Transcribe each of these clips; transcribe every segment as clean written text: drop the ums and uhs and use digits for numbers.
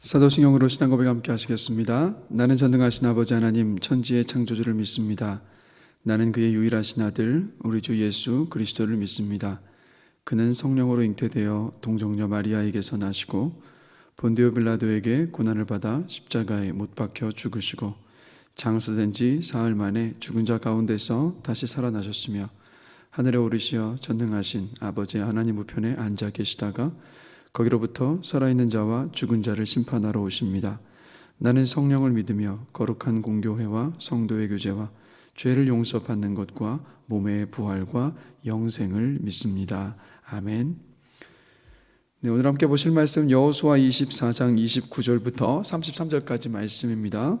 사도신경으로 신앙 고백 함께 하시겠습니다. 나는 전능하신 아버지 하나님 천지의 창조주를 믿습니다. 나는 그의 유일하신 아들 우리 주 예수 그리스도를 믿습니다. 그는 성령으로 잉태되어 동정녀 마리아에게서 나시고 본디오 빌라도에게 고난을 받아 십자가에 못 박혀 죽으시고 장사된 지 사흘 만에 죽은 자 가운데서 다시 살아나셨으며 하늘에 오르시어 전능하신 아버지 하나님 우편에 앉아 계시다가 거기로부터 살아있는 자와 죽은 자를 심판하러 오십니다. 나는 성령을 믿으며 거룩한 공교회와 성도의 교제와 죄를 용서받는 것과 몸의 부활과 영생을 믿습니다. 아멘. 네, 오늘 함께 보실 말씀 여호수아 24장 29절부터 33절까지 말씀입니다.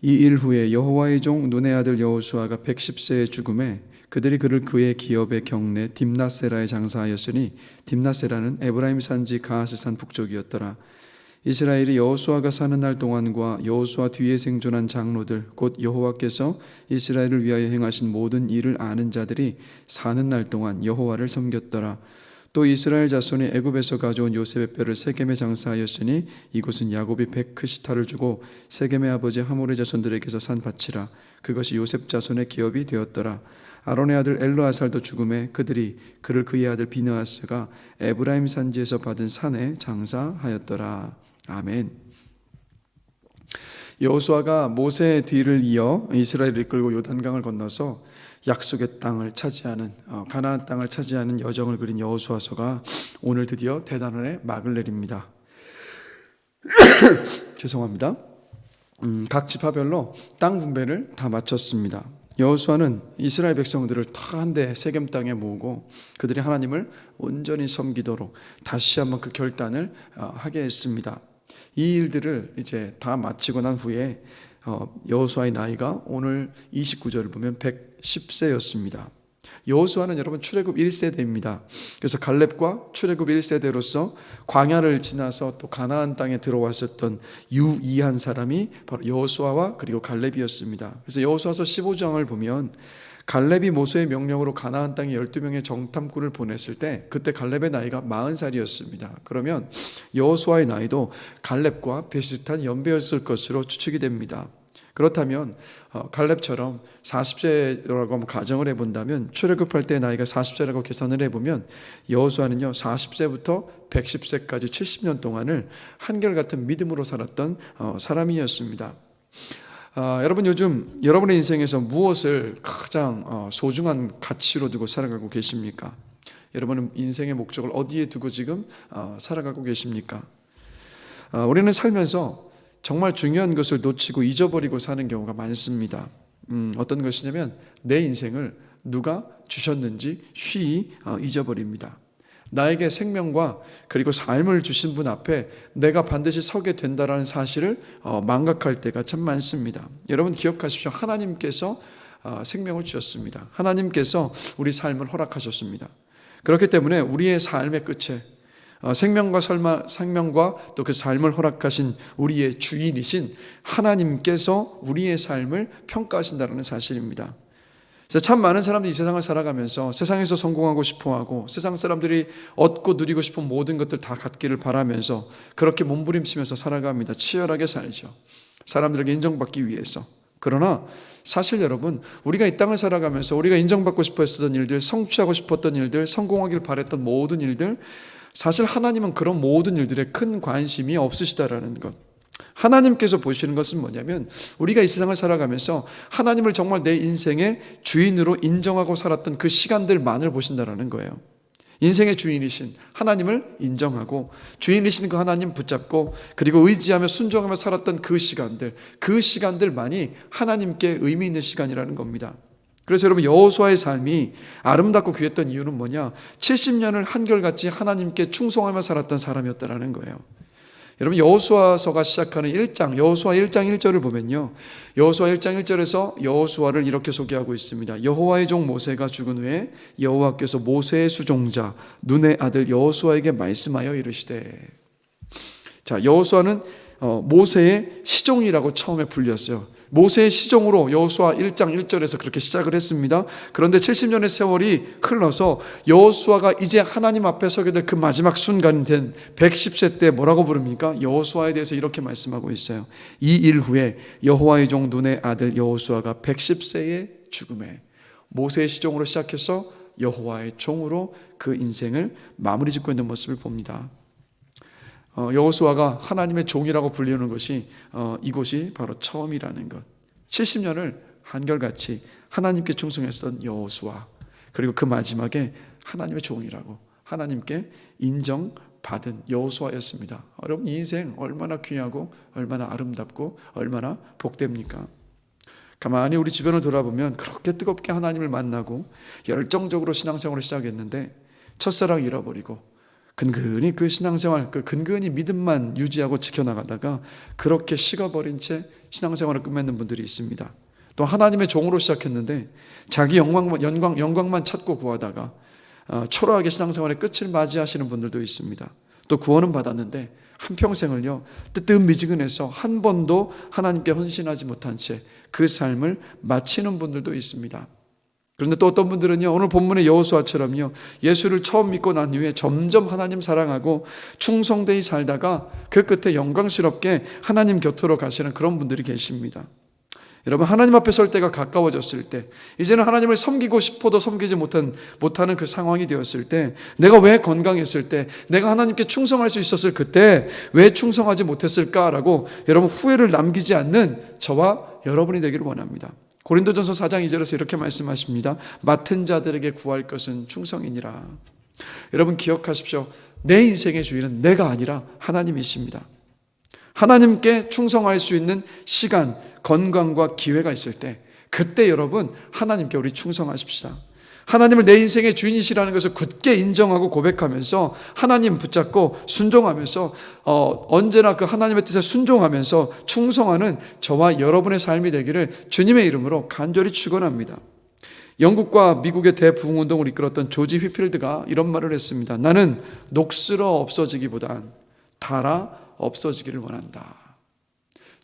이 일 후에 여호와의 종 눈의 아들 여호수아가 110세의 죽음에 그들이 그를 그의 기업의 경내 딥나세라에 장사하였으니 딥나세라는 에브라임 산지 가하스산 북쪽이었더라. 이스라엘이 여호수아가 사는 날 동안과 여호수아 뒤에 생존한 장로들 곧 여호와께서 이스라엘을 위하여 행하신 모든 일을 아는 자들이 사는 날 동안 여호와를 섬겼더라. 또 이스라엘 자손이 애굽에서 가져온 요셉의 뼈를 세겜에 장사하였으니 이곳은 야곱이 백크시타를 주고 세겜의 아버지 하몰의 자손들에게서 산 밭이라. 그것이 요셉 자손의 기업이 되었더라. 아론의 아들 엘르아살도 죽음에 그들이 그를 그의 아들 비느하스가 에브라임 산지에서 받은 산에 장사하였더라. 아멘. 여호수아가 모세의 뒤를 이어 이스라엘을 이끌고 요단강을 건너서 약속의 땅을 차지하는 가나안 땅을 차지하는 여정을 그린 여호수아서가 오늘 드디어 대단원의 막을 내립니다. 죄송합니다. 각 지파별로 땅 분배를 다 마쳤습니다. 여호수아는 이스라엘 백성들을 다 한데 세겜 땅에 모으고 그들이 하나님을 온전히 섬기도록 다시 한번 그 결단을 하게 했습니다. 이 일들을 이제 다 마치고 난 후에 여호수아의 나이가 오늘 29절을 보면 110세였습니다. 여호수아는 여러분 출애굽 1세대입니다. 그래서 갈렙과 출애굽 1세대로서 광야를 지나서 또 가나안 땅에 들어왔었던 유이한 사람이 바로 여호수아와 그리고 갈렙이었습니다. 그래서 여호수아서 15장을 보면 갈렙이 모세의 명령으로 가나안 땅에 12명의 정탐꾼을 보냈을 때 그때 갈렙의 나이가 40살이었습니다. 그러면 여호수아의 나이도 갈렙과 비슷한 연배였을 것으로 추측이 됩니다. 그렇다면 갈렙처럼 40세라고 한번 가정을 해본다면 출애굽할 때 나이가 40세라고 계산을 해보면 여호수아는요 40세부터 110세까지 70년 동안을 한결같은 믿음으로 살았던 사람이었습니다. 여러분 요즘 여러분의 인생에서 무엇을 가장 소중한 가치로 두고 살아가고 계십니까? 여러분은 인생의 목적을 어디에 두고 지금 살아가고 계십니까? 우리는 살면서 정말 중요한 것을 놓치고 잊어버리고 사는 경우가 많습니다. 어떤 것이냐면 내 인생을 누가 주셨는지 쉬이 잊어버립니다. 나에게 생명과 그리고 삶을 주신 분 앞에 내가 반드시 서게 된다는 사실을 망각할 때가 참 많습니다. 여러분 기억하십시오. 하나님께서 생명을 주셨습니다. 하나님께서 우리 삶을 허락하셨습니다. 그렇기 때문에 우리의 삶의 끝에 생명과 또 그 삶을 허락하신 우리의 주인이신 하나님께서 우리의 삶을 평가하신다는 사실입니다. 참 많은 사람들이 이 세상을 살아가면서 세상에서 성공하고 싶어하고 세상 사람들이 얻고 누리고 싶은 모든 것들 다 갖기를 바라면서 그렇게 몸부림치면서 살아갑니다. 치열하게 살죠. 사람들에게 인정받기 위해서. 그러나 사실 여러분 우리가 이 땅을 살아가면서 우리가 인정받고 싶어 했던 일들, 성취하고 싶었던 일들, 성공하길 바랬던 모든 일들, 사실 하나님은 그런 모든 일들에 큰 관심이 없으시다라는 것. 하나님께서 보시는 것은 뭐냐면 우리가 이 세상을 살아가면서 하나님을 정말 내 인생의 주인으로 인정하고 살았던 그 시간들만을 보신다라는 거예요. 인생의 주인이신 하나님을 인정하고 주인이신 그 하나님 붙잡고 그리고 의지하며 순종하며 살았던 그 시간들만이 하나님께 의미 있는 시간이라는 겁니다. 그래서 여러분 여호수아의 삶이 아름답고 귀했던 이유는 뭐냐? 70년을 한결같이 하나님께 충성하며 살았던 사람이었다는 거예요. 여러분 여호수아서가 시작하는 1장 여호수아 1장 1절을 보면요, 여호수아 1장 1절에서 여호수아를 이렇게 소개하고 있습니다. 여호와의 종 모세가 죽은 후에 여호와께서 모세의 수종자 눈의 아들 여호수아에게 말씀하여 이르시되. 자, 여호수아는 모세의 시종이라고 처음에 불렸어요. 모세의 시종으로 여호수아 1장 1절에서 그렇게 시작을 했습니다. 그런데 70년의 세월이 흘러서 여호수아가 이제 하나님 앞에 서게 될 그 마지막 순간이 된 110세 때 뭐라고 부릅니까? 여호수아에 대해서 이렇게 말씀하고 있어요. 이 일 후에 여호와의 종 눈의 아들 여호수아가 110세의 죽음에, 모세의 시종으로 시작해서 여호와의 종으로 그 인생을 마무리 짓고 있는 모습을 봅니다. 여호수아가 하나님의 종이라고 불리는 것이 이곳이 바로 처음이라는 것. 70년을 한결같이 하나님께 충성했던 여호수아, 그리고 그 마지막에 하나님의 종이라고 하나님께 인정받은 여호수아였습니다. 여러분, 이 인생 얼마나 귀하고 얼마나 아름답고 얼마나 복됩니까? 가만히 우리 주변을 돌아보면 그렇게 뜨겁게 하나님을 만나고 열정적으로 신앙생활을 시작했는데 첫사랑 잃어버리고 근근히 그 신앙생활, 그 근근히 믿음만 유지하고 지켜나가다가 그렇게 식어버린 채 신앙생활을 끝맺는 분들이 있습니다. 또 하나님의 종으로 시작했는데 자기 영광만 찾고 구하다가 초라하게 신앙생활의 끝을 맞이하시는 분들도 있습니다. 또 구원은 받았는데 한평생을요 뜨뜻미지근해서 한 번도 하나님께 헌신하지 못한 채 그 삶을 마치는 분들도 있습니다. 그런데 또 어떤 분들은요, 오늘 본문의 여호수아처럼요, 예수를 처음 믿고 난 이후에 점점 하나님 사랑하고 충성되이 살다가 그 끝에 영광스럽게 하나님 곁으로 가시는 그런 분들이 계십니다. 여러분, 하나님 앞에 설 때가 가까워졌을 때, 이제는 하나님을 섬기고 싶어도 섬기지 못하는 그 상황이 되었을 때, 내가 왜 건강했을 때, 내가 하나님께 충성할 수 있었을 그때 왜 충성하지 못했을까라고 여러분 후회를 남기지 않는 저와 여러분이 되기를 원합니다. 고린도전서 4장 2절에서 이렇게 말씀하십니다. 맡은 자들에게 구할 것은 충성이니라. 여러분 기억하십시오. 내 인생의 주인은 내가 아니라 하나님이십니다. 하나님께 충성할 수 있는 시간, 건강과 기회가 있을 때, 그때 여러분 하나님께 우리 충성하십시다. 하나님을 내 인생의 주인이시라는 것을 굳게 인정하고 고백하면서 하나님 붙잡고 순종하면서 언제나 그 하나님의 뜻에 순종하면서 충성하는 저와 여러분의 삶이 되기를 주님의 이름으로 간절히 축원합니다. 영국과 미국의 대부흥운동을 이끌었던 조지 휘필드가 이런 말을 했습니다. 나는 녹슬어 없어지기보단 닳아 없어지기를 원한다.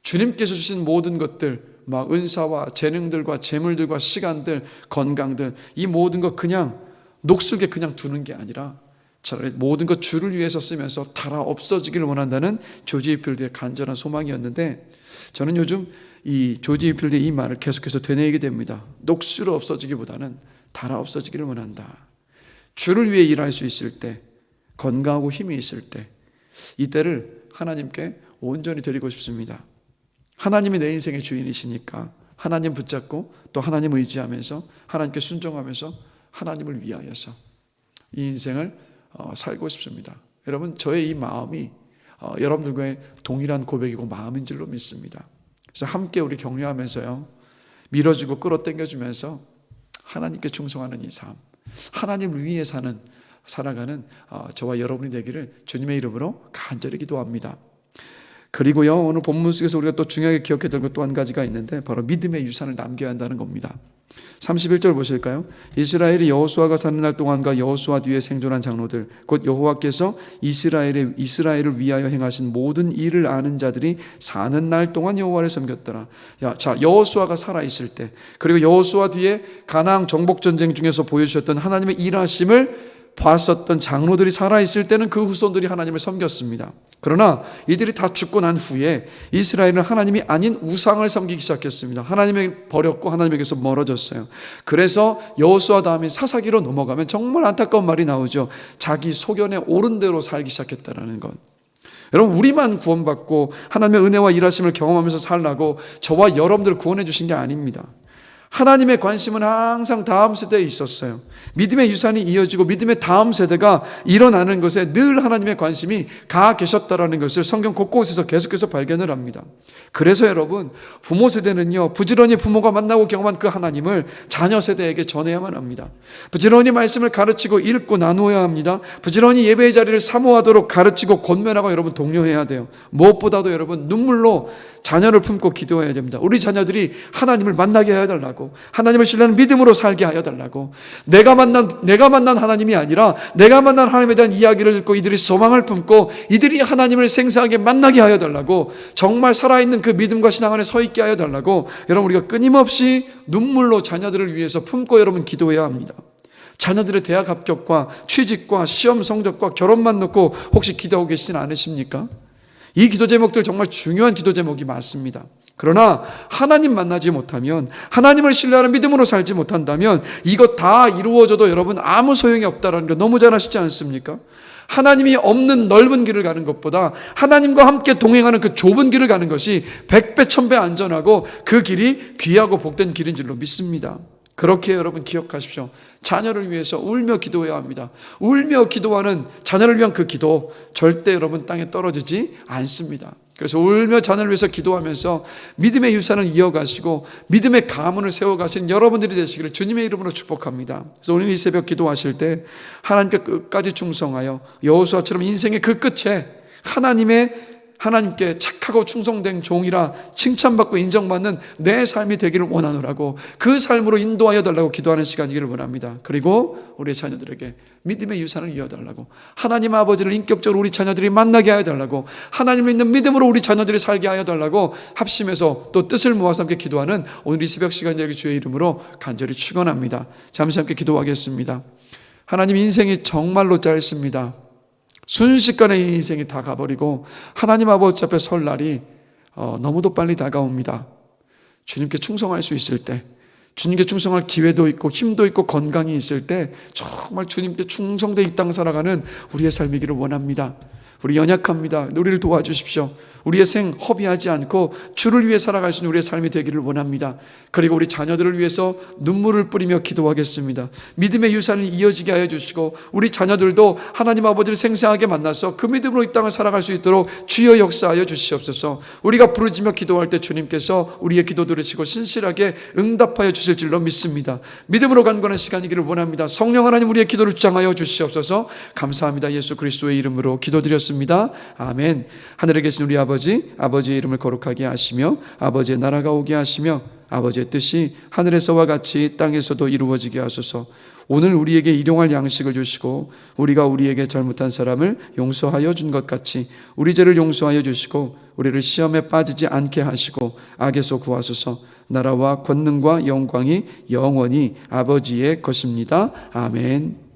주님께서 주신 모든 것들, 막 은사와 재능들과 재물들과 시간들, 건강들, 이 모든 것 그냥 녹슬게 그냥 두는 게 아니라 차라리 모든 것 주를 위해서 쓰면서 닳아 없어지기를 원한다는 조지 휘필드의 간절한 소망이었는데, 저는 요즘 이 조지 휘필드의 이 말을 계속해서 되뇌이게 됩니다. 녹슬어 없어지기보다는 닳아 없어지기를 원한다. 주를 위해 일할 수 있을 때, 건강하고 힘이 있을 때, 이때를 하나님께 온전히 드리고 싶습니다. 하나님이 내 인생의 주인이시니까 하나님 붙잡고 또 하나님 의지하면서 하나님께 순종하면서 하나님을 위하여서 이 인생을 살고 싶습니다. 여러분, 저의 이 마음이 여러분들과의 동일한 고백이고 마음인 줄로 믿습니다. 그래서 함께 우리 격려하면서요, 밀어주고 끌어당겨주면서 하나님께 충성하는 이 삶, 하나님을 위해 살아가는 저와 여러분이 되기를 주님의 이름으로 간절히 기도합니다. 그리고요, 오늘 본문 속에서 우리가 또 중요하게 기억해야 될 것 또 한 가지가 있는데, 바로 믿음의 유산을 남겨야 한다는 겁니다. 31절 보실까요? 이스라엘이 여호수아가 사는 날 동안과 여호수아 뒤에 생존한 장로들, 곧 여호와께서 이스라엘을 위하여 행하신 모든 일을 아는 자들이 사는 날 동안 여호와를 섬겼더라. 자, 여호수아가 살아 있을 때, 그리고 여호수아 뒤에 가나안 정복 전쟁 중에서 보여주셨던 하나님의 일하심을 봤었던 장로들이 살아있을 때는 그 후손들이 하나님을 섬겼습니다. 그러나 이들이 다 죽고 난 후에 이스라엘은 하나님이 아닌 우상을 섬기기 시작했습니다. 하나님을 버렸고 하나님에게서 멀어졌어요. 그래서 여호수아 다음에 사사기로 넘어가면 정말 안타까운 말이 나오죠. 자기 소견에 옳은 대로 살기 시작했다는 것. 여러분, 우리만 구원받고 하나님의 은혜와 일하심을 경험하면서 살라고 저와 여러분들을 구원해 주신 게 아닙니다. 하나님의 관심은 항상 다음 세대에 있었어요. 믿음의 유산이 이어지고 믿음의 다음 세대가 일어나는 것에 늘 하나님의 관심이 가 계셨다라는 것을 성경 곳곳에서 계속해서 발견을 합니다. 그래서 여러분, 부모 세대는요, 부지런히 부모가 만나고 경험한 그 하나님을 자녀 세대에게 전해야만 합니다. 부지런히 말씀을 가르치고 읽고 나누어야 합니다. 부지런히 예배의 자리를 사모하도록 가르치고 권면하고 여러분 독려해야 돼요. 무엇보다도 여러분, 눈물로 자녀를 품고 기도해야 됩니다. 우리 자녀들이 하나님을 만나게 하여 달라고, 하나님을 신뢰하는 믿음으로 살게 하여 달라고, 내가 만난 하나님이 아니라 내가 만난 하나님에 대한 이야기를 듣고 이들이 소망을 품고 이들이 하나님을 생생하게 만나게 하여 달라고, 정말 살아있는 그 믿음과 신앙 안에 서 있게 하여 달라고, 여러분 우리가 끊임없이 눈물로 자녀들을 위해서 품고 여러분 기도해야 합니다. 자녀들의 대학 합격과 취직과 시험 성적과 결혼만 놓고 혹시 기도하고 계시진 않으십니까? 이 기도 제목들 정말 중요한 기도 제목이 맞습니다. 그러나 하나님 만나지 못하면, 하나님을 신뢰하는 믿음으로 살지 못한다면 이것 다 이루어져도 여러분 아무 소용이 없다는 거 너무 잘 아시지 않습니까? 하나님이 없는 넓은 길을 가는 것보다 하나님과 함께 동행하는 그 좁은 길을 가는 것이 100배 1000배 안전하고 그 길이 귀하고 복된 길인 줄로 믿습니다. 그렇게 여러분 기억하십시오. 자녀를 위해서 울며 기도해야 합니다. 울며 기도하는 자녀를 위한 그 기도 절대 여러분 땅에 떨어지지 않습니다. 그래서 울며 자녀를 위해서 기도하면서 믿음의 유산을 이어가시고 믿음의 가문을 세워가신 여러분들이 되시기를 주님의 이름으로 축복합니다. 그래서 오늘 이 새벽 기도하실 때 하나님께 끝까지 충성하여 여호수아처럼 인생의 그 끝에 하나님께 착하고 충성된 종이라 칭찬받고 인정받는 내 삶이 되기를 원하노라고, 그 삶으로 인도하여 달라고 기도하는 시간이기를 원합니다. 그리고 우리 자녀들에게 믿음의 유산을 이어달라고, 하나님 아버지를 인격적으로 우리 자녀들이 만나게 하여 달라고, 하나님을 믿는 믿음으로 우리 자녀들이 살게 하여 달라고 합심해서 또 뜻을 모아서 함께 기도하는 오늘 이 새벽 시간 되기 주의 이름으로 간절히 축원합니다. 잠시 함께 기도하겠습니다. 하나님, 인생이 정말로 짧습니다. 순식간에 이 인생이 다 가버리고 하나님 아버지 앞에 설 날이 너무도 빨리 다가옵니다. 주님께 충성할 수 있을 때, 주님께 충성할 기회도 있고 힘도 있고 건강이 있을 때 정말 주님께 충성되어 이 땅 살아가는 우리의 삶이기를 원합니다. 우리 연약합니다. 우리를 도와주십시오. 우리의 생 허비하지 않고 주를 위해 살아갈 수 있는 우리의 삶이 되기를 원합니다. 그리고 우리 자녀들을 위해서 눈물을 뿌리며 기도하겠습니다. 믿음의 유산을 이어지게 하여 주시고 우리 자녀들도 하나님 아버지를 생생하게 만나서 그 믿음으로 이 땅을 살아갈 수 있도록 주여 역사하여 주시옵소서. 우리가 부르짖며 기도할 때 주님께서 우리의 기도 들으시고 신실하게 응답하여 주실 줄로 믿습니다. 믿음으로 간구하는 시간이기를 원합니다. 성령 하나님, 우리의 기도를 주장하여 주시옵소서. 감사합니다. 예수 그리스도의 이름으로 기도드렸습니다. 아멘. 하늘에 계신 우리 아버지의 이름을 거룩하게 하시며 아버지의 나라가 오게 하시며 아버지의 뜻이 하늘에서와 같이 땅에서도 이루어지게 하소서. 오늘 우리에게 일용할 양식을 주시고 우리가 우리에게 잘못한 사람을 용서하여 준 것 같이 우리 죄를 용서하여 주시고 우리를 시험에 빠지지 않게 하시고 악에서 구하소서. 나라와 권능과 영광이 영원히 아버지의 것입니다. 아멘.